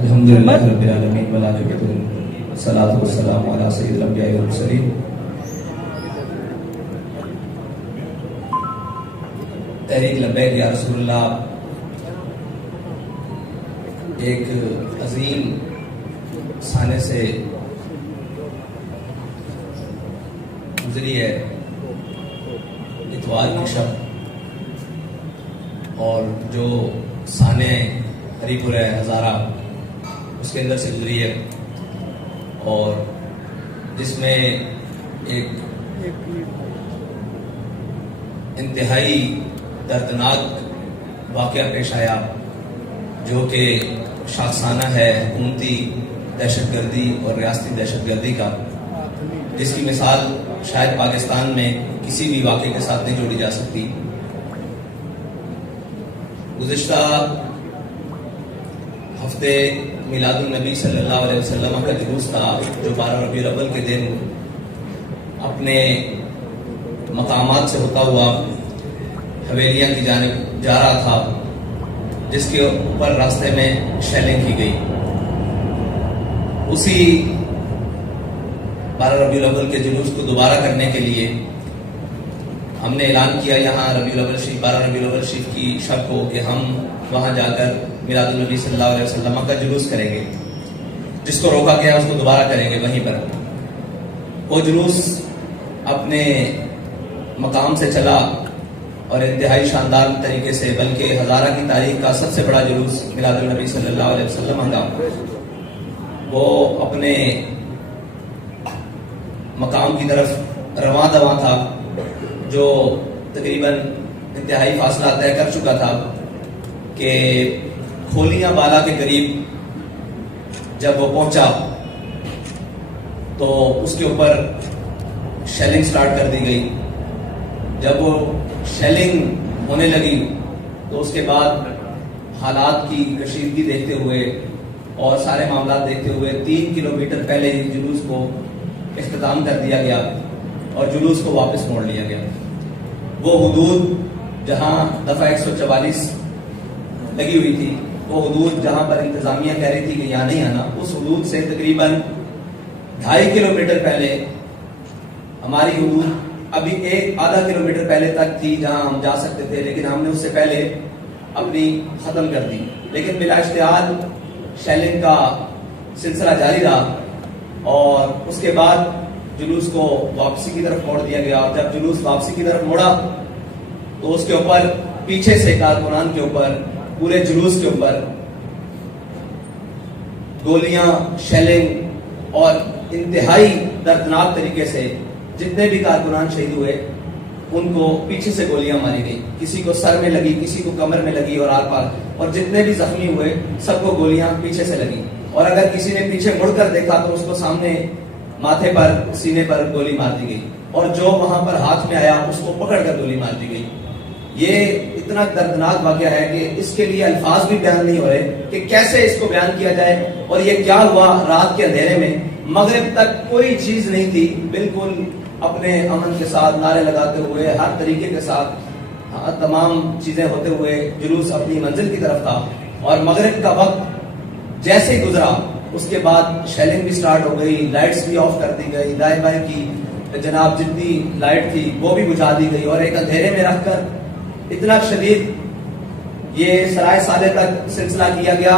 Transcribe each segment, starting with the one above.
الحمدللہ رب العالمین والعاقبۃ والصلاۃ والسلام علی سید الانبیاء والمرسلین۔ تحریک لبیک یا رسول اللہ ایک عظیم سانے سے گزری ہے، اتوار کی شب، اور جو سانے ہری پور ہزارہ اس کے اندر سے گزری ہے، اور جس میں ایک انتہائی دردناک واقعہ پیش آیا جو کہ شاخسانہ ہے حکومتی دہشت گردی اور ریاستی دہشت گردی کا، جس کی مثال شاید پاکستان میں کسی بھی واقعے کے ساتھ نہیں جوڑی جا سکتی۔ گزشتہ ہفتے میلاد النبی صلی اللہ علیہ وسلم کا جلوس تھا جو 12 ربیع الاول کے دن اپنے مقامات سے ہوتا ہوا حویلیاں کی جانب جا رہا تھا، جس کے اوپر راستے میں شیلنگ کی گئی۔ اسی 12 ربیع الاول کے جلوس کو دوبارہ کرنے کے لیے ہم نے اعلان کیا یہاں 12 ربیع الاول شریف کی شب کو کہ ہم وہاں جا کر میلاد النبی صلی اللہ علیہ وسلم کا جلوس کریں گے، جس کو روکا گیا اس کو دوبارہ کریں گے وہیں پر۔ وہ جلوس اپنے مقام سے چلا اور انتہائی شاندار طریقے سے، بلکہ ہزارہ کی تاریخ کا سب سے بڑا جلوس میلاد النبی صلی اللہ علیہ وسلم کا وہ اپنے مقام کی طرف رواں دواں تھا، جو تقریباً انتہائی فاصلہ طے کر چکا تھا کہ کھولیاں بالا کے قریب جب وہ پہنچا تو اس کے اوپر شیلنگ سٹارٹ کر دی گئی۔ جب وہ شیلنگ ہونے لگی تو اس کے بعد حالات کی کشیدگی دیکھتے ہوئے اور سارے معاملات دیکھتے ہوئے 3 کلومیٹر پہلے ہی جلوس کو اختتام کر دیا گیا اور جلوس کو واپس موڑ لیا گیا۔ وہ حدود جہاں دفعہ 144 لگی ہوئی تھی، وہ حدود جہاں پر انتظامیہ کہہ رہی تھی کہ یہاں نہیں آنا، اس حدود سے تقریباً 2.5 کلومیٹر پہلے ہماری حدود ابھی آدھا کلومیٹر پہلے تک تھی جہاں ہم جا سکتے تھے، لیکن ہم نے اس سے پہلے اپنی ختم کر دی۔ لیکن بلا اشتہار شیلنگ کا سلسلہ جاری رہا اور اس کے بعد جلوس کو واپسی کی طرف موڑ دیا گیا۔ اور جب جلوس واپسی کی طرف موڑا تو اس کے اوپر پیچھے سے کارکنان کے اوپر، پورے جلوس کے اوپر گولیاں، شیلنگ اور انتہائی دردناک طریقے سے جتنے بھی کارکنان شہید ہوئے ان کو پیچھے سے گولیاں ماری گئی، کسی کو سر میں لگی، کسی کو کمر میں لگی اور آر پار، اور جتنے بھی زخمی ہوئے سب کو گولیاں پیچھے سے لگی، اور اگر کسی نے پیچھے مڑ کر دیکھا تو اس کو سامنے ماتھے پر، سینے پر گولی مار دی گئی، اور جو وہاں پر ہاتھ میں آیا اس کو پکڑ کر گولی مار دی گئی۔ یہ اتنا دردناک واقعہ ہے کہ اس کے لیے الفاظ بھی بیان نہیں ہو رہے کہ کیسے اس کو بیان کیا جائے۔ اور یہ کیا ہوا رات کے اندھیرے میں، مغرب تک کوئی چیز نہیں تھی، بالکل اپنے امن کے ساتھ نعرے لگاتے ہوئے ہر طریقے کے ساتھ تمام چیزیں ہوتے ہوئے جلوس اپنی منزل کی طرف تھا، اور مغرب کا وقت جیسے ہی گزرا اس کے بعد شیلنگ بھی سٹارٹ ہو گئی، لائٹس بھی آف کر دی گئی، دائیں بائیں کی جناب جتنی لائٹ تھی وہ بھی بجھا دی گئی، اور ایک اندھیرے میں رکھ کر اتنا شدید یہ سرائے سالے تک سلسلہ کیا گیا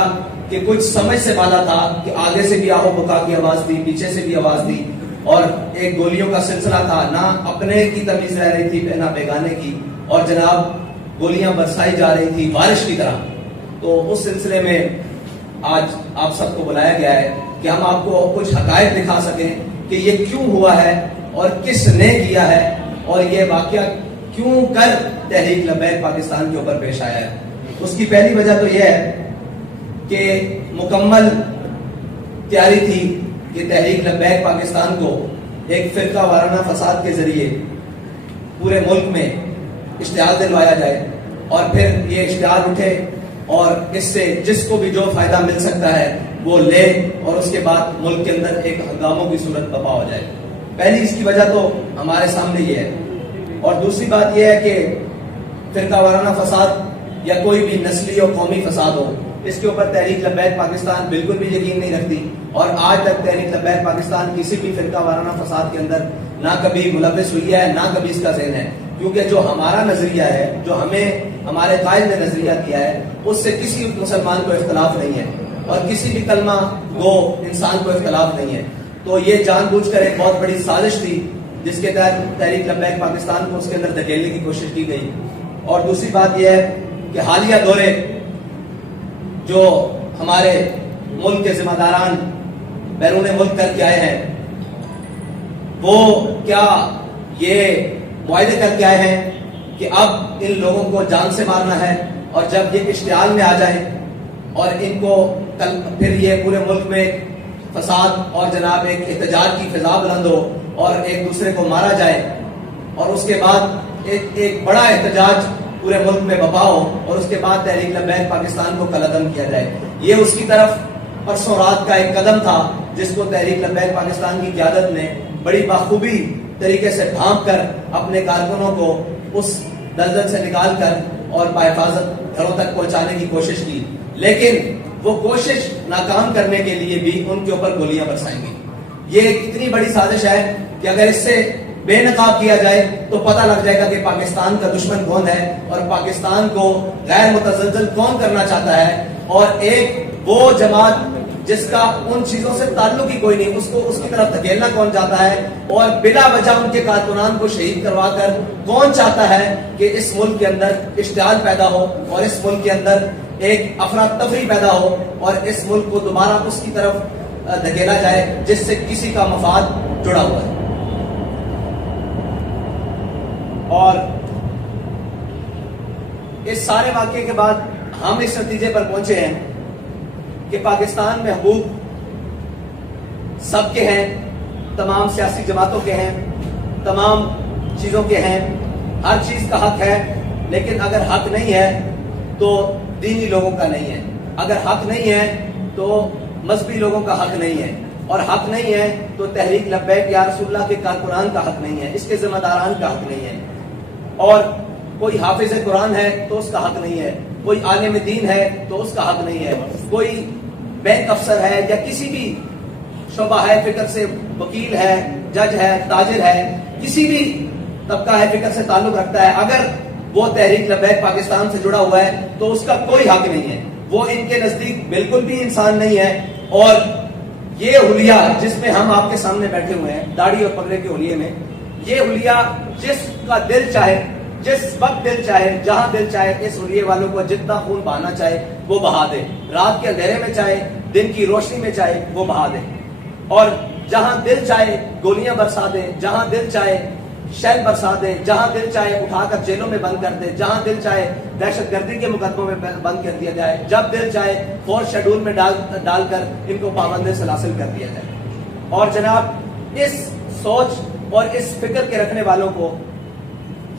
کہ کچھ سمجھ سے بالا تھا کہ آگے سے بھی آہو بکا کی آواز تھی، پیچھے سے بھی آواز تھی، اور ایک گولیوں کا سلسلہ تھا، نہ اپنے کی تمیز رہ رہی تھی نہ بیگانے کی، اور جناب گولیاں برسائی جا رہی تھی بارش کی طرح۔ تو اس سلسلے میں آج آپ سب کو بلایا گیا ہے کہ ہم آپ کو کچھ حقائق دکھا سکیں کہ یہ کیوں ہوا ہے اور کس نے کیا ہے، اور یہ واقعہ کیوں کر تحریک لبیک پاکستان کے اوپر پیش آیا ہے۔ اس کی پہلی وجہ تو یہ ہے کہ مکمل تیاری تھی کہ تحریک لبیک پاکستان کو ایک فرقہ وارانہ فساد کے ذریعے پورے ملک میں اشتعال دلوایا جائے، اور پھر یہ اشتعال اٹھے اور اس سے جس کو بھی جو فائدہ مل سکتا ہے وہ لے، اور اس کے بعد ملک کے اندر ایک ہنگاموں کی صورت برپا ہو جائے۔ پہلی اس کی وجہ تو ہمارے سامنے یہ ہے، اور دوسری بات یہ ہے کہ فرقہ وارانہ فساد یا کوئی بھی نسلی اور قومی فساد ہو، اس کے اوپر تحریک لبیک پاکستان بالکل بھی یقین نہیں رکھتی، اور آج تک تحریک لبیک پاکستان کسی بھی فرقہ وارانہ فساد کے اندر نہ کبھی ملوث ہوئی ہے، نہ کبھی اس کا ذہن ہے، کیونکہ جو ہمارا نظریہ ہے، جو ہمیں ہمارے قائد نے نظریہ دیا ہے، اس سے کسی مسلمان کو اختلاف نہیں ہے، اور کسی بھی کلمہ گو انسان کو اختلاف نہیں ہے۔ تو یہ جان بوجھ کر ایک بہت بڑی سازش تھی جس کے تحت تحریک لبیک پاکستان کو اس کے اندر دھکیلنے کی کوشش کی گئی۔ اور دوسری بات یہ ہے کہ حالیہ دورے جو ہمارے ملک کے ذمہ داران بیرون ملک کر کے آئے ہیں، وہ کیا یہ معاہدے کر کے آئے ہیں کہ اب ان لوگوں کو جان سے مارنا ہے، اور جب یہ اشتعال میں آ جائیں اور ان کو کل پھر یہ پورے ملک میں فساد اور جناب ایک احتجاج کی فضا بلند ہو اور ایک دوسرے کو مارا جائے، اور اس کے بعد ایک بڑا احتجاج پورے ملک میں بپا ہو، اور اس کے بعد تحریک لبیک پاکستان کو کلعدم کیا جائے۔ یہ اس کی طرف پرسوں رات کا ایک قدم تھا جس کو تحریک لبیک پاکستان کی قیادت نے بڑی بخوبی طریقے سے ڈھانپ کر اپنے کارکنوں کو اس دلدل سے نکال کر اور بحفاظت گھروں تک پہنچانے کی کوشش کی، لیکن وہ کوشش ناکام کرنے کے لیے بھی ان کے اوپر گولیاں برسائیں گی۔ یہ ایک اتنی بڑی سازش ہے کہ اگر اس سے بے نقاب کیا جائے تو پتہ لگ جائے گا کہ پاکستان کا دشمن کون ہے، اور پاکستان کو غیر متزلزل کون کرنا چاہتا ہے، اور ایک وہ جماعت جس کا ان چیزوں سے تعلق ہی کوئی نہیں، اس کو اس کی طرف دھکیلنا کون چاہتا ہے، اور بلا وجہ ان کے کارکنان کو شہید کروا کر کون چاہتا ہے کہ اس ملک کے اندر اشتعال پیدا ہو، اور اس ملک کے اندر ایک افراتفری پیدا ہو، اور اس ملک کو دوبارہ اس کی طرف دھکیلا جائے جس سے کسی کا مفاد جڑا ہوا ہے۔ اور اس سارے واقعے کے بعد ہم اس نتیجے پر پہنچے ہیں کہ پاکستان میں حقوق سب کے ہیں، تمام سیاسی جماعتوں کے ہیں، تمام چیزوں کے ہیں، ہر چیز کا حق ہے، لیکن اگر حق نہیں ہے تو دینی لوگوں کا نہیں ہے، اگر حق نہیں ہے تو مذہبی لوگوں کا حق نہیں ہے، اور حق نہیں ہے تو تحریک لبیک یا رسول اللہ کے کارکنان کا حق نہیں ہے، اس کے ذمہ داران کا حق نہیں ہے، اور کوئی حافظ قرآن ہے تو اس کا حق نہیں ہے، کوئی عالم دین ہے تو اس کا حق نہیں ہے، کوئی بینک افسر ہے یا کسی بھی شعبہ ہے فکر سے وکیل ہے، جج ہے، تاجر ہے، کسی بھی طبقہ ہے فکر سے تعلق رکھتا ہے، اگر وہ تحریک لبیک پاکستان سے جڑا ہوا ہے تو اس کا کوئی حق نہیں ہے، وہ ان کے نزدیک بالکل بھی انسان نہیں ہے۔ اور یہ حلیہ جس میں ہم آپ کے سامنے بیٹھے ہوئے ہیں، داڑھی اور پگڑے کے حلیے میں، یہ حلیہ جس کا دل چاہے، جس وقت دل چاہے، جہاں دل چاہے، اس حلیے والوں کو جتنا خون بہانا چاہے وہ بہا دے، رات کے اندھیرے میں چاہے، دن کی روشنی میں چاہے وہ بہا دے، اور جہاں دل چاہے گولیاں برسا دے، جہاں دل چاہے شیل برسا دے، جہاں دل چاہے اٹھا کر جیلوں میں بند کر دے، جہاں دل چاہے دہشت گردی کے مقدموں میں بند کر دیا جائے، جب دل چاہے فورس شیڈول میں ڈال کر ان کو پابند سلاسل کر دیا جائے۔ اور جناب اس سوچ اور اس فکر کے رکھنے والوں کو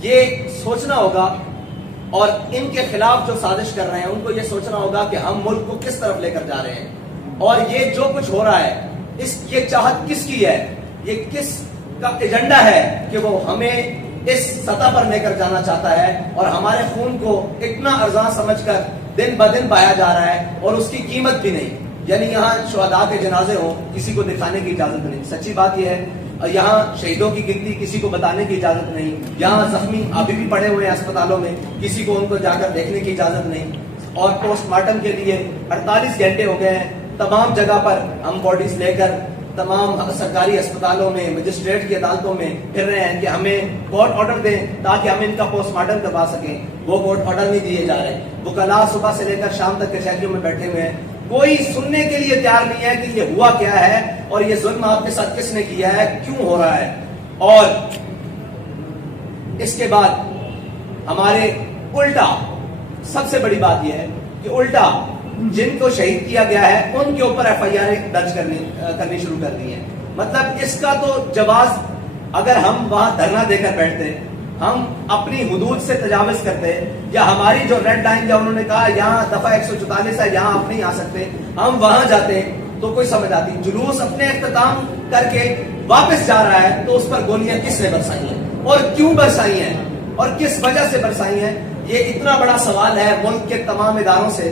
یہ سوچنا ہوگا، اور ان کے خلاف جو سازش کر رہے ہیں ان کو یہ سوچنا ہوگا کہ ہم ملک کو کس طرف لے کر جا رہے ہیں، اور یہ جو کچھ ہو رہا ہے یہ چاہت کس کی ہے، یہ کس کا ایجنڈا ہے کہ وہ ہمیں اس سطح پر لے کر جانا چاہتا ہے، اور ہمارے خون کو اتنا ارزاں سمجھ کر دن بدن بہایا جا رہا ہے، اور اس کی قیمت بھی نہیں، یعنی یہاں شہداء کے جنازے ہوں کسی کو دکھانے کی اجازت نہیں، سچی بات یہ ہے، یہاں شہیدوں کی گنتی کسی کو بتانے کی اجازت نہیں، یہاں زخمی ابھی بھی پڑے ہوئے ہیں اسپتالوں میں، کسی کو ان کو جا کر دیکھنے کی اجازت نہیں، اور پوسٹ مارٹم کے لیے 48 گھنٹے ہو گئے ہیں، تمام جگہ پر ہم باڈیز لے کر تمام سرکاری اسپتالوں میں، مجسٹریٹ کی عدالتوں میں پھر رہے ہیں کہ ہمیں کورٹ آرڈر دیں تاکہ ہم ان کا پوسٹ مارٹم کروا سکیں، وہ کورٹ آرڈر نہیں دیے جا رہے، وکلاء صبح سے لے کر شام تک کچہریوں میں بیٹھے ہوئے ہیں، کوئی سننے کے لیے تیار نہیں ہے کہ یہ ہوا کیا ہے، اور یہ ظلم آپ کے ساتھ کس نے کیا ہے، کیوں ہو رہا ہے۔ اور اس کے بعد ہمارے الٹا سب سے بڑی بات یہ ہے کہ الٹا جن کو شہید کیا گیا ہے ان کے اوپر ایف آئی آر درج کرنی شروع کر دی ہے۔ مطلب اس کا تو جواز، اگر ہم وہاں دھرنا دے کر بیٹھتے، ہم اپنی حدود سے تجاوز کرتے، یا ہماری جو ریڈ لائن یا انہوں نے کہا یہاں دفعہ 144 ہے یہاں آپ نہیں آ سکتے، ہم وہاں جاتے تو کوئی سمجھ آتی، جلوس اپنے اختتام کر کے واپس جا رہا ہے تو اس پر گولیاں کس نے برسائی ہیں اور کیوں برسائی ہیں اور کس وجہ سے برسائی ہیں، یہ اتنا بڑا سوال ہے ملک کے تمام اداروں سے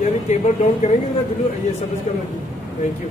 یہ بھی کیبل ڈاؤن کریں گے نا دلو یہ سروس کرنا. Thank you.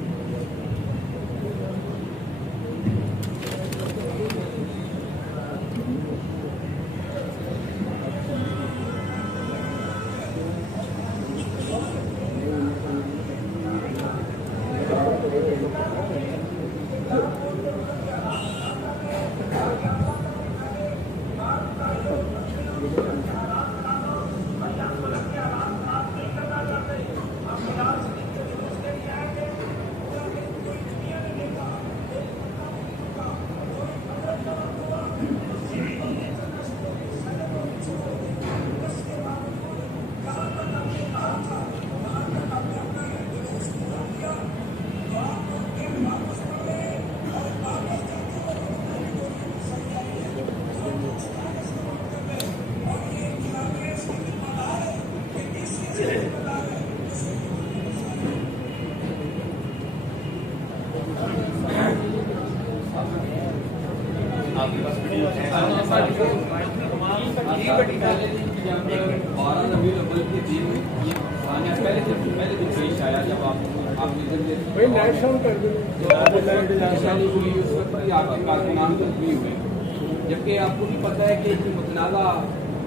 جبکہ آپ کو بھی پتا ہے کہ متنازع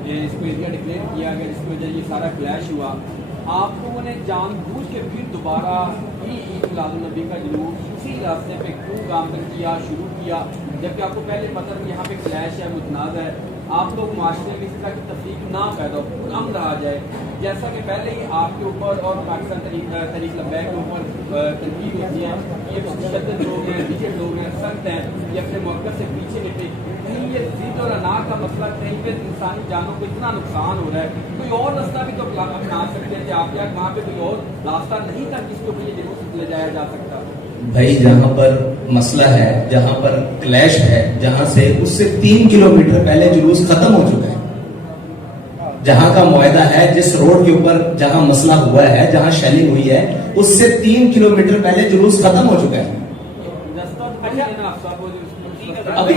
اس کو ایریا ڈکلیئر کیا گیا جس کی وجہ یہ سارا کلیش ہوا. آپ لوگوں نے جان بوجھ کے پھر دوبارہ عید میلاد النبی کا جلوس اسی راستے پہ کیوں گامزن کیا شروع کیا, جبکہ آپ کو پہلے پتہ ہے یہاں پہ کلیش ہے, متنازع ہے. آپ لوگ معاشرے میں اس طرح کی تفریق نہ پیدا ہو, امن رہا جائے. جیسا کہ پہلے ہی آپ کے اوپر اور پاکستان تحریک لبیک کے اوپر تنقید ہوتی ہے, یہ مشدد لوگ ہیں, ریجڈ لوگ ہیں, سخت ہیں, یہ اپنے موقف سے پیچھے نکلے. کہیں یہ ضد اور انا کا مسئلہ, کہیں پہ انسانی جانوں کو اتنا نقصان ہو رہا ہے, کوئی اور راستہ بھی تو اپنا سکتے ہیں کہ آپ کیا وہاں پہ کوئی اور راستہ نہیں تھا جس کو یہ جلوس لے جایا جا سکتا. بھائی جہاں پر مسئلہ ہے, جہاں پر کلیش ہے, جہاں سے اس سے 3 کلومیٹر پہلے جلوس ختم ہو چکا ہے. جہاں کا معاہدہ ہے, جس روڈ کے اوپر جہاں مسئلہ ہوا ہے, جہاں شیلنگ ہوئی ہے, اس سے 3 کلومیٹر پہلے جلوس ختم ہو چکا ہے. ابھی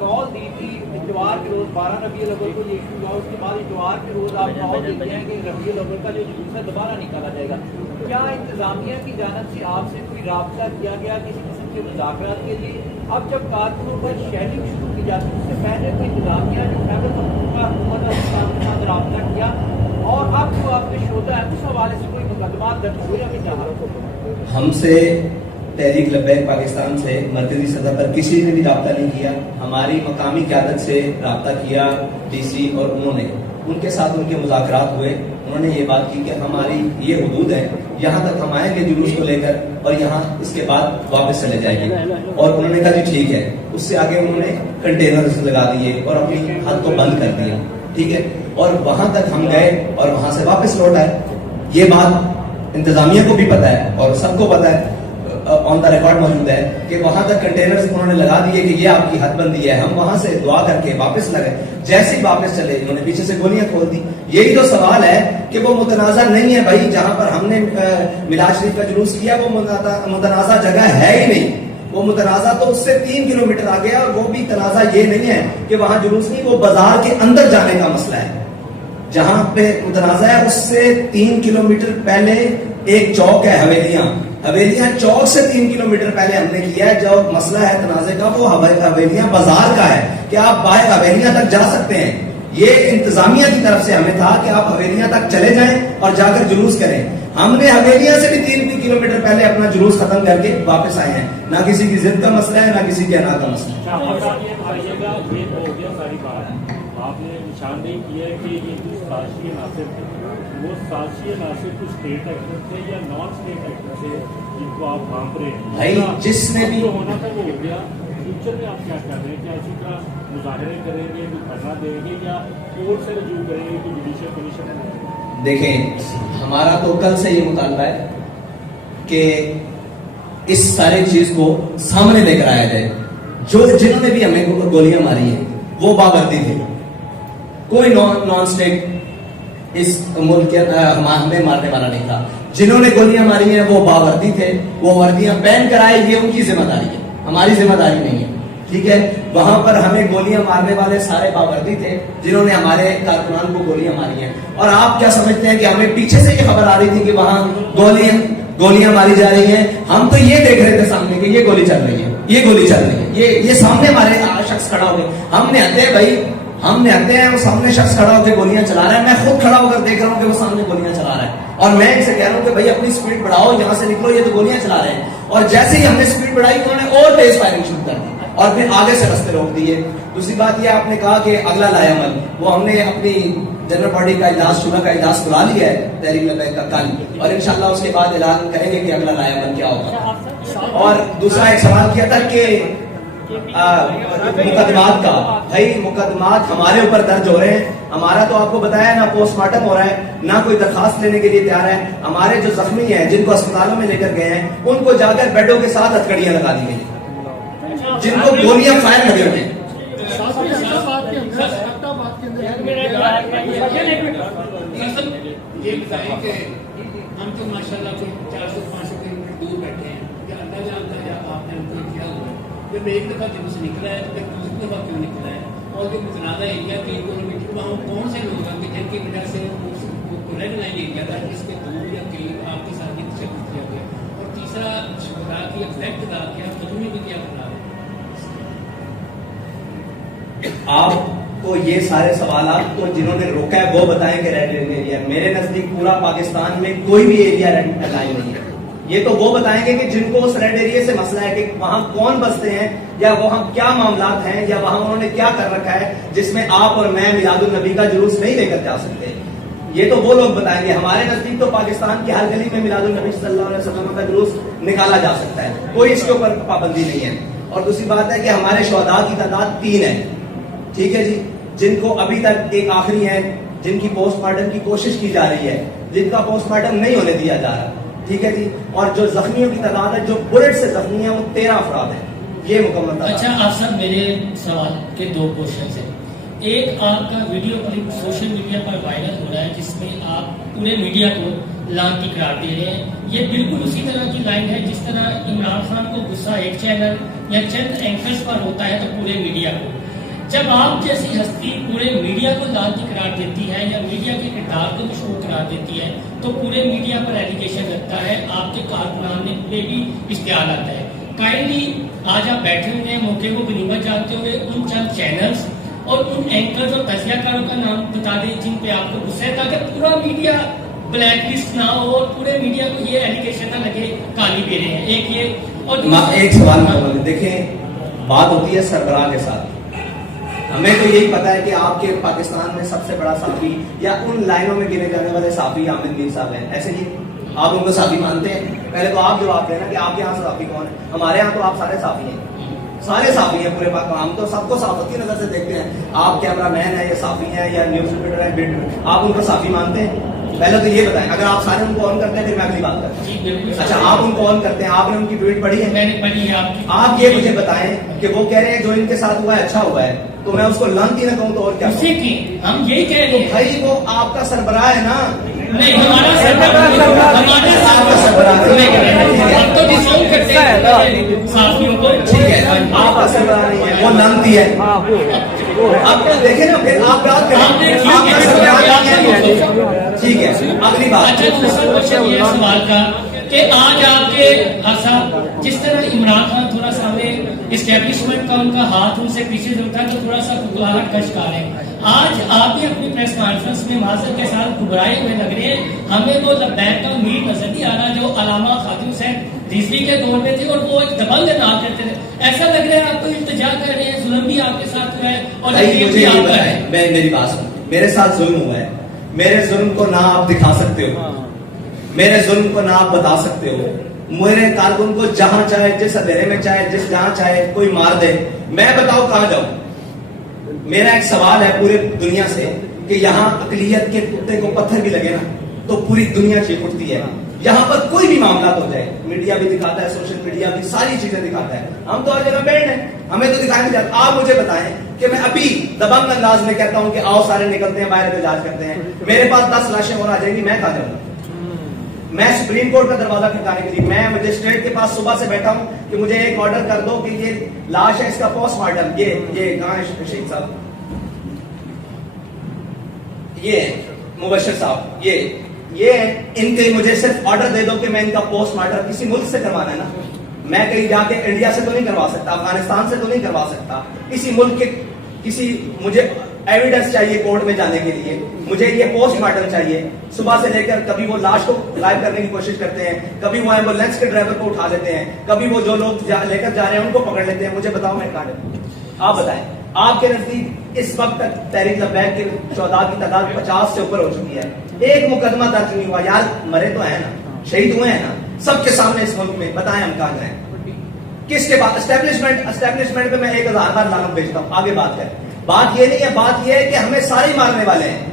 کال دی تھی اتوار کے روز 12 ربیع الاول کو یہ ایشو ہوا, اس کے بعد اتوار کے روز آپ کال دیتے ہیں کہ ربیع الاول کا جو جلوس ہے دوبارہ نکالا جائے گا. کیا انتظامیہ کی جانب سے آپ سے کوئی رابطہ کیا گیا کسی قسم کے مذاکرات کے لیے؟ اب جب کارکنوں پر شیئرنگ شروع کی جاتی ہے اس سے پہلے کوئی انتظامیہ جو خیبر پختونخوا حکومت اور کے ساتھ رابطہ کیا, اور اب جو آپ کے شعبہ ہے اس حوالے سے کوئی مقدمات درج ہوئے ابھی جہاں ہم سے تحریک لبیک پاکستان سے مرکزی سطح پر کسی نے بھی رابطہ نہیں کیا. ہماری مقامی قیادت سے رابطہ کیا ڈی سی, اور انہوں نے ان کے ساتھ ان کے مذاکرات ہوئے. انہوں نے یہ بات کی کہ ہماری یہ حدود ہے, یہاں تک ہم آئیں گے جلوس کو لے کر, اور یہاں اس کے بعد واپس چلے جائیں گے. اور انہوں نے کہا جی ٹھیک ہے. اس سے آگے انہوں نے کنٹینرز لگا دیے اور اپنی حد کو بند کر دیا, ٹھیک ہے. اور وہاں تک ہم گئے اور وہاں سے واپس لوٹ آئے. یہ بات انتظامیہ کو بھی پتا ہے اور سب کو پتا ہے, آن دا ریکارڈ موجود ہے کہ وہاں تک کنٹینرز انہوں نے لگا دیے کہ یہ آپ کی حد بندی ہے. ہم وہاں سے دعا کر کے واپس لگے, جیسے ہی واپس چلے انہوں نے پیچھے سے گولیاں کھول دی. یہی تو سوال ہے کہ وہ متنازع نہیں ہے بھائی. جہاں پر ہم نے میلاد شریف کا جلوس کیا وہ متنازع جگہ ہے ہی نہیں. وہ متنازع تو اس سے 3 کلومیٹر آ گیا, اور وہ بھی تنازع یہ نہیں ہے کہ وہاں جلوس نہیں, وہ بازار کے اندر جانے کا مسئلہ ہے. جہاں پہ متنازع ہے اس سے 3 کلومیٹر پہلے ایک چوک ہے حویلیاں چوک سے 3 کلومیٹر پہلے ہم نے کیا ہے. جو مسئلہ ہے تنازع کا وہ حویلیاں بازار کا ہے کہ آپ باہر حویلیاں تک جا سکتے ہیں. یہ انتظامیہ کی طرف سے ہمیں تھا کہ آپ حویلیاں تک چلے جائیں اور جا کر جلوس کریں. ہم نے حویلیاں سے بھی 3 کلومیٹر پہلے اپنا جلوس ختم کر کے واپس آئے ہیں. نہ کسی کی ضد کا مسئلہ ہے, نہ کسی کے انا کا مسئلہ ہے. آپ نے نشاندہی کی ہے کہ یہ جو سازشی عناصر تھے وہ سازشی عناصر کچھ اسٹیٹ ایکٹر تھے یا نان اسٹیٹ ایکٹر تھے جن کو آپ بھانپ رہے ہیں. بھائی جس نے بھی جو ہونا تھا وہ ہو گیا. فیوچر میں آپ کیا کر رہے ہیں؟ کیا اسی طرح مظاہرے کریں گے, کوئی دھرنا دیں گے, یا کورٹ سے رجوع کریں گے, کوئی جوڈیشل کمیشن؟ دیکھیں ہمارا تو کل سے یہ مطالبہ ہے کہ اس ساری چیز کو سامنے لے کر آیا جائے. جنہوں نے بھی ہمیں گولیاں ماری ہیں وہ باوردی تھے, کوئی نان اسٹیٹ اس ملک کے ہمیں مارنے والا نہیں تھا. جنہوں نے گولیاں ماری ہیں وہ باوردی تھے, وہ وردیاں پہن کر آئے, یہ ان کی ذمہ داری ہے, ہماری ذمہ داری نہیں ہے. ٹھیک ہے. وہاں پر ہمیں گولیاں مارنے والے سارے باوردی تھے جنہوں نے ہمارے کارکنان کو گولیاں ماری ہیں. اور آپ کیا سمجھتے ہیں کہ ہمیں پیچھے سے یہ خبر آ رہی تھی کہ وہاں گولیاں ماری جا رہی ہیں؟ ہم تو یہ دیکھ رہے تھے سامنے کہ یہ گولی چل رہی ہے، یہ گولی چل رہی ہے، یہ سامنے ہمارے شخص کھڑا ہو گیا. ہم نے آتے ہیں بھائی، ہم نے آتے ہیں، وہ سامنے شخص کھڑا ہو کے گولیاں چلا رہا ہے. میں خود کھڑا ہو کر دیکھ رہا ہوں کہ وہ سامنے گولیاں چلا رہا ہے. اور میں ان سے کہہ رہا ہوں کہ بھائی اپنی سپیڈ بڑھاؤ، یہاں سے نکلو، یہ تو گولیاں چلا رہے ہیں. اور جیسے ہی ہم نے سپیڈ بڑھائی انہوں نے اور تیز فائرنگ شروع کر دی اور پھر آگے سے رستے روک دیے. دوسری بات یہ آپ نے کہا کہ اگلا لائے عمل، وہ ہم نے اپنی جنرل باڈی کا اجلاس، شورا کا اجلاس بلا لیا ہے تحریک لبیک کا کل، اور انشاءاللہ اس کے بعد اعلان کریں گے کہ اگلا لائے عمل کیا ہوگا. اور دوسرا ایک سوال کیا تھا کہ مقدمات کا. بھائی مقدمات ہمارے اوپر درج ہو رہے ہیں. ہمارا تو آپ کو بتایا نہ پوسٹ مارٹم ہو رہا ہے، نہ کوئی درخواست لینے کے لیے تیار ہے. ہمارے جو زخمی ہیں جن کو اسپتالوں میں لے کر گئے ہیں ان کو جا کر بیڈوں کے ساتھ ہتھکڑیاں لگا دی گئی، جن کو گولیاں فائر لگے ہوئے ہیں. یہ بتائیں کہ ہم تو ماشاءاللہ 400-500 کلومیٹر دور بیٹھے ہیں، کیا اللہ جانتا ہے آپ نے ہم کو کیا ہوا ہے؟ جب ایک دفعہ جب سے نکلا ہے تو پھر دوسری دفعہ کیوں نکلا ہے؟ اور جو متنازع ایریا 3 کلومیٹر وہاں کون سے لوگ ہیں جن کی وجہ سے ریڈ لائن ایریا تھا جس کے دور یا قریب آپ کے ساتھ تشدد کیا گیا؟ اور تیسرا شہدا کی افیکٹ کا کیا قانونی بھی کیا بنا ہے؟ آپ کو یہ سارے سوالات کو جنہوں نے روکا ہے وہ بتائیں کہ ریڈ لائن ایریا. میرے نزدیک پورا پاکستان میں کوئی بھی ایریا ریڈ لائن نہیں ہے. یہ تو وہ بتائیں گے کہ جن کو اس ریڈ ایریا سے مسئلہ ہے کہ وہاں کون بستے ہیں یا وہاں کیا معاملات ہیں یا وہاں انہوں نے کیا کر رکھا ہے جس میں آپ اور میں میلاد النبی کا جلوس نہیں لے کر جا سکتے. یہ تو وہ لوگ بتائیں گے. ہمارے نزدیک تو پاکستان کی ہر گلی میں میلاد النبی صلی اللہ علیہ وسلم کا جلوس نکالا جا سکتا ہے، کوئی اس کے اوپر پابندی نہیں ہے. اور دوسری بات ہے کہ ہمارے شہداء کی تعداد 3 ہے، ٹھیک ہے جی، جن کو ابھی تک ایک آخری ہے جن کی پوسٹ مارٹم کی کوشش کی جا رہی ہے، جن کا پوسٹ مارٹم نہیں ہونے دیا جا رہا، ٹھیک ہے جی. اور جو زخمیوں کی تعداد ہے جو بلٹ سے زخمی ہیں وہ 13 افراد ہیں. یہ مکمل تعداد. اچھا آپ سب میرے سوال کے 2 کوشچنز ہیں. ایک آپ کا ویڈیو کلپ سوشل میڈیا پر وائرل ہو رہا ہے جس میں آپ پورے میڈیا کو لانتی قرار دے رہے ہیں. یہ بالکل اسی طرح کی لائن ہے جس طرح عمران خان کو غصہ ایک چینل یا چند اینکرز پر ہوتا ہے تو پورے میڈیا کو. جب آپ جیسی ہستی پورے میڈیا کو لانتی قرار دیتی ہے یا میڈیا کے کردار کو مشہور قرار دیتی ہے تو پورے میڈیا پر ایلیگیشن لگتا ہے، آپ کے کارکنان پہ بھی اشتعال آتا ہے. کائنڈلی آج آپ بیٹھے ہوئے ہیں، موقع کو غنیمت جانتے ہوئے ان چند چینلز اور ان اینکرز اور تجزیہ کاروں کا نام بتا دیں جن پہ آپ کو غصہ ہے تاکہ پورا میڈیا بلیک لسٹ نہ ہو اور پورے میڈیا کو یہ ایلیگیشن نہ لگے کالی پہ رہے ہیں. ایک یہ اور ایک سوال دیکھیں، بات ہوتی ہے سربراہ کے ساتھ. ہمیں تو یہی پتا ہے کہ آپ کے پاکستان میں سب سے بڑا صحافی یا ان لائنوں میں گنے جانے والے صحافی عامر میر صاحب ہیں. ایسے ہی آپ ان کو صحافی مانتے ہیں؟ پہلے تو آپ جواب دیں نا کہ آپ کے یہاں صحافی کون ہے. ہمارے یہاں تو آپ سارے صحافی ہیں، سارے صحافی ہیں پورے پاک. ہم تو سب کو صحافت کی نظر سے دیکھتے ہیں. آپ کیمرہ مین ہیں یا صحافی ہیں یا نیوز رپورٹر ہیں، آپ ان کو صحافی مانتے ہیں؟ پہلے تو یہ بتائیں. اگر آپ سارے ان کو آن کرتے ہیں پھر میں اگلی بات کرتا ہوں. اچھا آپ ان کو آن کرتے ہیں، آپ نے ان کی ٹویٹ پڑھی ہے؟ میں نے پڑھی ہے. آپ یہ مجھے بتائیں کہ وہ کہہ رہے ہیں جو ان کے ساتھ ہوا ہے اچھا ہوا ہے، تو میں اس کو لانتی نہ کہوں تو اور کیا کہوں؟ ہم یہی کہہ رہے تو ہیں بھائی وہ آپ کا سربراہ ہے نا. نہیں ہمارا سربراہ آپ کا سربراہ ہے. ہم تو ڈساؤنڈ کرتے ہیں صحافیوں کو. ٹھیک ہے، آپ کا سربراہ نہیں ہے، وہ لانتی ہے. آپ دیکھیں نا پھر آپ بات کریں. آپ کا سربراہ نہیں ہے. ٹھیک ہے، اگلی بات. اچھا دوسرا کوشچن یہ سوال کا کہ آج آپ کے صاحب جس طرح عمران خان تھوڑا سا ہمیں اسٹیبلشمنٹ کا ان کا ہاتھ ان سے پیچھے ہوتا ہے تو تھوڑا سا گھبراہٹ کا شکار ہے. آج آپ بھی اپنی پریس کانفرنس میں معذرت کے ساتھ گھبرائے ہوئے لگ رہے ہیں. ہمیں وہ لبیک کا امید نظر نہیں آ رہا جو علامہ خاتون حسین رضوی کے دور میں تھی اور وہ ایک دبنگ نہ کرتے تھے. ایسا لگ رہا ہے آپ کو التجا کر رہے ہیں، ظلم بھی آپ کے ساتھ ہوا ہے اور مجھے یہ پتا ہے. میری بات سن، میرے ساتھ ظلم ہوا ہے. میرے ظلم کو نہ آپ دکھا سکتے ہو، میرے ظلم کو نہ آپ بتا سکتے ہو. میرے کارکن کو جہاں چاہے جس اندھیرے میں چاہے جس جہاں چاہے کوئی مار دے، میں بتاؤ کہاں جاؤں. میرا ایک سوال ہے پورے دنیا سے کہ یہاں اقلیت کے کتے کو پتھر بھی لگے نا تو پوری دنیا چیخ اٹھتی ہے. یہاں پر کوئی بھی معاملات ہو جائے، میڈیا بھی دکھاتا ہے، سوشل میڈیا بھی ساری چیزیں دکھاتا ہے. ہم تو ہر جگہ بینڈ ہیں، ہمیں تو دکھایا نہیں جاتا. آپ مجھے بتائیں کہ میں ابھی دبنگ انداز میں کہتا ہوں کہ آؤ سارے نکلتے ہیں باہر احتجاج کرتے ہیں، میرے پاس 10 لاشیں اور آ جائیں گی، میں کہاں جاؤں گا؟ میں سپریم کورٹ کا دروازہ کھٹکانے کے لیے، میں مجسٹریٹ کے پاس صبح سے بیٹھا ہوں کہ مجھے ایک آرڈر کر دو کہ یہ لاش ہے، اس کا پوسٹ مارٹم، یہ کہاں ہے شہید صاحب، یہ مبشر صاحب، یہ ان کے مجھے صرف آرڈر دے دو کہ میں ان کا پوسٹ مارٹم کسی ملک سے کروانا ہے نا، میں کہیں جا کے انڈیا سے تو نہیں کروا سکتا، افغانستان سے تو نہیں کروا سکتا، کسی ملک کے مجھے ایویڈنس چاہیے کورٹ میں جانے کے لیے، مجھے یہ پوسٹ مارٹم چاہیے۔ صبح سے لے کر کبھی وہ لاش کو غائب کرنے کی کوشش کرتے ہیں، کبھی وہ ایمبولینس کے ڈرائیور کو اٹھا لیتے ہیں، کبھی وہ جو لوگ لے کر جا رہے ہیں ان کو پکڑ لیتے ہیں۔ مجھے بتاؤ میں کہاں ہوں؟ آپ بتائیں، آپ کے نزدیک اس وقت تک تحریک لبیک کے شہداء کی تعداد 50 سے اوپر ہو چکی ہے، ایک مقدمہ درج نہیں ہوا، یار مرے تو ہیں نا، شہید ہوئے ہیں نا سب کے سامنے اس ملک میں، بتائیں ہم کہاں گئے؟ کس کے بعد اسٹیبلشمنٹ پہ میں 1000 بار لعنت بھیجتا ہوں، آگے بات کریں۔ بات یہ نہیں ہے، بات یہ ہے کہ ہمیں سارے مارنے والے ہیں،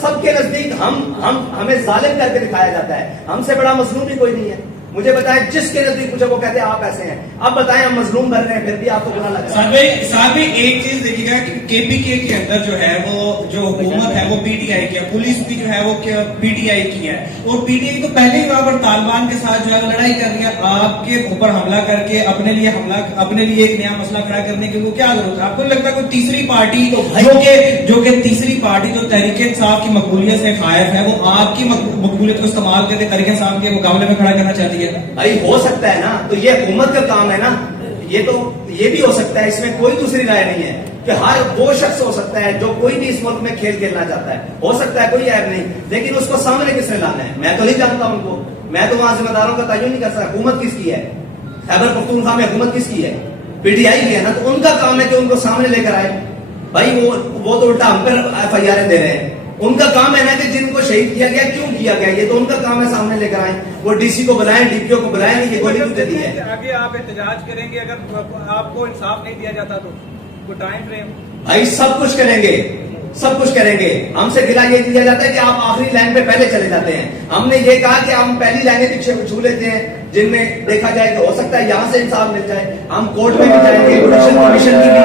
سب کے نزدیک ہمیں ظالم کر کے دکھایا جاتا ہے، ہم سے بڑا مظلوم بھی کوئی نہیں ہے۔ مجھے بتائیں جس کے نزدیک مجھے وہ کہتے ہیں آپ ایسے ہیں، اب بتائیں ہم مظلوم بن رہے ہیں پھر بھی آپ کو برا لگ رہا ہے؟ صاحب ایک چیز دیکھیے گا کہ کے پی کے کے اندر جو ہے وہ جو حکومت ہے وہ پی ٹی آئی کی ہے، پولیس بھی جو ہے وہ پی ٹی آئی کی ہے، اور پی ٹی آئی تو پہلے ہی وہاں پر طالبان کے ساتھ جو ہے لڑائی کر رہی ہے، آپ کے اوپر حملہ کر کے اپنے لیے ایک نیا مسئلہ کھڑا کرنے کی وہ کیا ضرورت ہے؟ آپ کو لگتا ہے کوئی تیسری پارٹی جو کہ تیسری پارٹی جو تحریک انصاف کی مقبولیت سے خائف ہے، وہ آپ کی مقبولیت کو استعمال کر کے تحریک انصاف کے مقابلے میں کھڑا کرنا چاہتی ہے؟ بھائی ہو سکتا ہے نا، تو یہ حکومت کا کام ہے نا، یہ بھی ہو سکتا ہے، اس میں کوئی دوسری رائے نہیں ہے کہ ہر وہ شخص ہو سکتا ہے جو کوئی بھی اس ملک میں کھیل کھیلنا چاہتا ہے، ہو سکتا ہے کوئی عیب نہیں، لیکن اس کو سامنے کس نے لانا ہے؟ میں تو نہیں جانتا ان کو، میں تو وہاں ذمہ داروں کا تعین نہیں کر سکتا۔ حکومت کس کی ہے؟ خیبر پختونخوا میں حکومت کس کی ہے؟ پی ٹی آئی کی ہے نا، تو ان کا کام ہے کہ ان کو سامنے لے کر آئے۔ بھائی وہ تو الٹا ہم پر ایف آئی آر دے رہے ہیں، ان کا کام ہے نا کہ جن کو شہید کیا گیا کیوں کیا گیا، یہ تو ان کا کام ہے سامنے لے کر آئیں، وہ ڈی سی کو بلائیں، ڈی پی او کو بلائیں، یہ گولی کیوں دے دی ہے؟ آگے آپ احتجاج کریں گے اگر آپ کو انصاف نہیں دیا جاتا تو کوئی ٹائم فریم؟ بھائی سب کچھ کریں گے، سب کچھ کریں گے، ہم سے گلا یہ دیا جاتا ہے کہ آپ آخری لائن پہ پہلے چلے جاتے ہیں، ہم نے یہ کہا کہ ہم پہلی لائنیں بھی چھو لیتے ہیں جن میں دیکھا جائے کہ ہو سکتا ہے یہاں سے انصاف مل جائے، ہم کورٹ میں بھی جائیں گے، جوڈیشل کمیشن کی بھی